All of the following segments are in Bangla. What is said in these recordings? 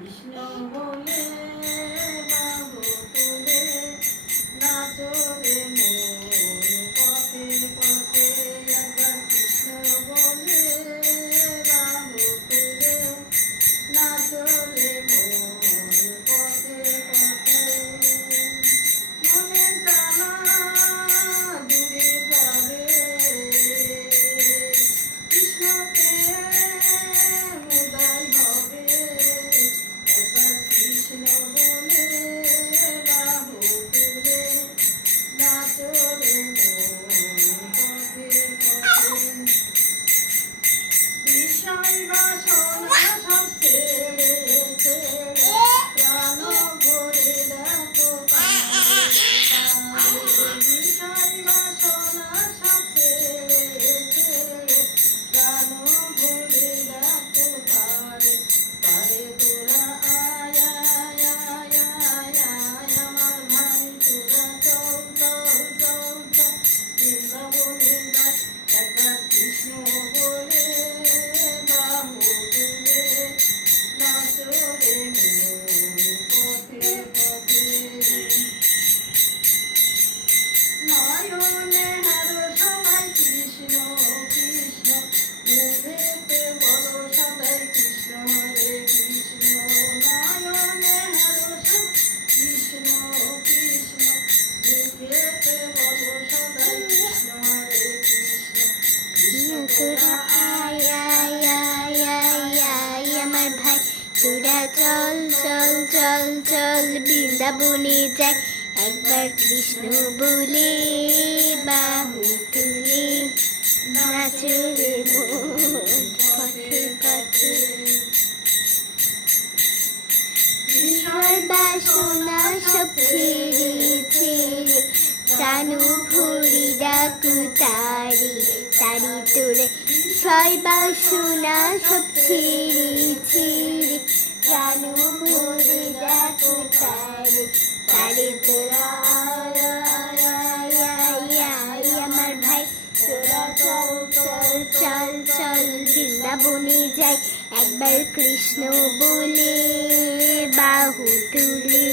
কৃষ্ণ বলে বাহু তুলে নাচো রে মন পথে পথে। একবার কৃষ্ণ বলে বাহু তুলে নাচো রে মন পথে পথে। মনের জ্বালা দূরে যাবে কৃষ্ণকে উদয় হবে। একবার কৃষ্ণ বলে বাহু তুলে নাচো রে মন পথে পথে। বিষয় বাসনা সব ছেড়ে ছেড়ে প্রাণ ভরে দেখো তারে তারে। বিষয় বাসনা সব ছেড়ে ছেড়ে প্রাণ ভরে দেখো তারে তারে। তোরা আয় আয় আয় আয় আয় আমার ভাই, তোরা চল চল চল চল বৃন্দাবনে যাই। একবার কৃষ্ণ বলে বাহু তুলে নাচো রে মন পথে পথে। নয়নে হারো সবাই কৃষ্ণ কৃষ্ণ, মুখেতে বলো সদাই কৃষ্ণ রে কৃষ্ণ। নয়নে হারো সবাই কৃষ্ণ কৃষ্ণ, মুখেতে বলো সদাই কৃষ্ণ রে কৃষ্ণ। কৃষ্ণ তোরা আয় আয় আয় আয় আয় আমার ভাই, তোরা চল চল চল চল বৃন্দাবনে যাই। একবার কৃষ্ণ বলে বাহু তুলে নাচো রে মন পথে পথে। বিষয় বাসনা সব ছেড়ে ছেড়ে প্রাণ ভরি ডাকু তারি তারি তোরে। বিষয় বাসনা সব ছেড়ে ছেড়ে প্রাণ ভরি ডাকু তারি তারি। তোরা আয় আয় আয় আয় আয় আমার ভাই, তোরা চল চল চল চল বৃন্দাবনে যাই। একবার কৃষ্ণ বলে বাহু তুলে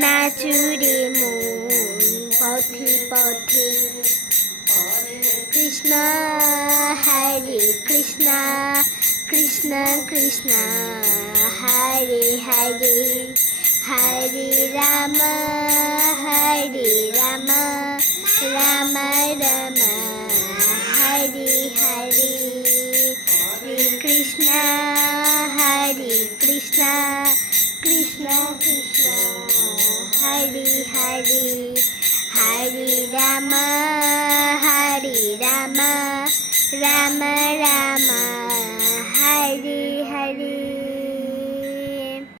নাচো রে মন পথে পথে। কৃষ্ণ হরে কৃষ্ণ কৃষ্ণ কৃষ্ণ হরে হরে, হরে রাম রাম রাম হরে হরে। হরে কৃষ্ণ কৃষ্ণ কৃষ্ণ হরে হরে, হরে রাম রাম রাম